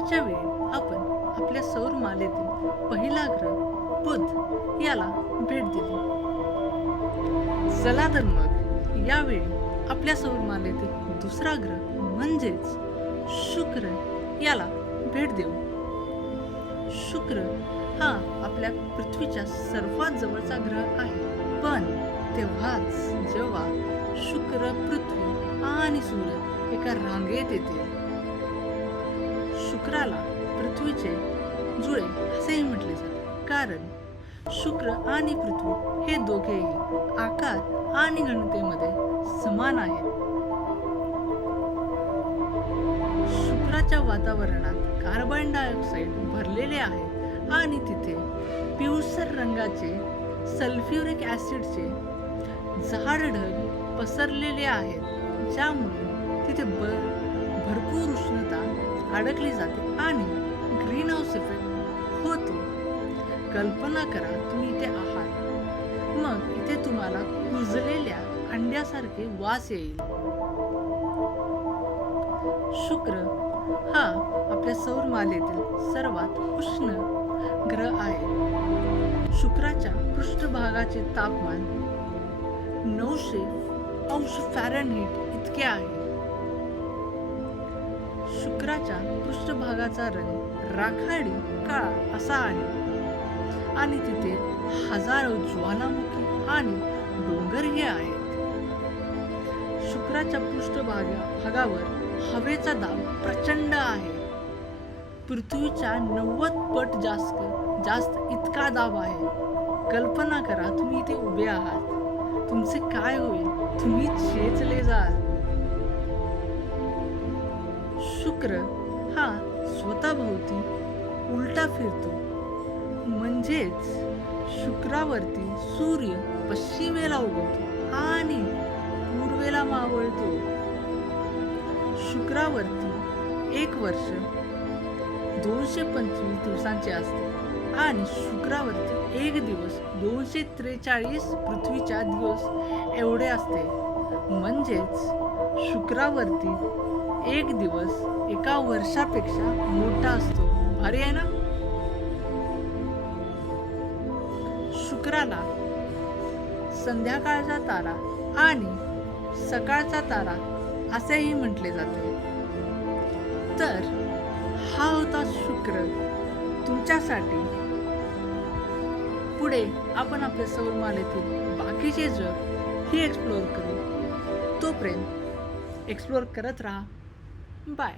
मागच्या वेळी आपण आपल्या सौरमालेतील पहिला ग्रह बुध याला भेट दिली. चला तर मग यावेळी आपल्या सौरमालेतील दुसरा ग्रह म्हणजेच शुक्र याला भेट देऊ. शुक्र हा आपल्या पृथ्वीच्या सर्वात जवळचा ग्रह आहे. पण तेव्हाच जेव्हा शुक्र, पृथ्वी आणि सूर्य एका रांगेत येतील. शुक्राला पृथ्वीचे जुळे असेही म्हटले जाते, कारण शुक्र आणि पृथ्वी हे दोघेही आकार आणि घनतेमध्ये समान आहेत. शुक्राच्या वातावरणात कार्बन डायऑक्साईड भरलेले आहे आणि तिथे पिवळसर रंगाचे सल्फ्युरिक ॲसिडचे जाड ढग पसरलेले आहेत, ज्यामुळे तिथे भरपूर उष्णता अडकली जाते आणि ग्रीन हाऊस इफेक्ट होतो. कल्पना करा तुम्ही इथे आहात, मग इथे तुम्हाला कुजलेल्या अंड्यासारखे वास येईल. शुक्र हा आपल्या सौरमालेतील सर्वात उष्ण ग्रह आहे. शुक्राच्या पृष्ठभागाचे तापमान 900 अंश फॅरनहीट इतके आहे. शुक्राच्या पृष्ठभागाचा रंग राखाडी काळा असा आहे आणि तिथे हजारो ज्वालामुखी आणि डोंगरही आहेत. शुक्राच्या पृष्ठभागावर हवेचा दाब प्रचंड आहे. पृथ्वीच्या 90 पट जास्त इतका दाब आहे. कल्पना करा तुम्ही इथे उभे आहात, तुमचे काय होईल? तुम्ही चेचले जाल. शुक्र हा स्वतःभोवती उलटा फिरतो, म्हणजेच शुक्रावरती सूर्य पश्चिमेला उगवतो आणि पूर्वेला मावळतो. शुक्रावरती एक वर्ष 225 दिवसांचे असते आणि शुक्रावरती एक दिवस 243 पृथ्वीच्या दिवस एवढे असते. म्हणजेच शुक्रावरती एक दिवस एका वर्षापेक्षा मोठा असतो. भारी आहे ना? शुक्राला संध्याकाळचा तारा आणि सकाळचा तारा असेही म्हटले जाते. तर हा होता शुक्र तुमच्यासाठी. पुढे आपण आपल्या सौरमालेतील बाकीचे जग ही एक्सप्लोअर करू. तोपर्यंत एक्सप्लोअर करत राहा. बाय.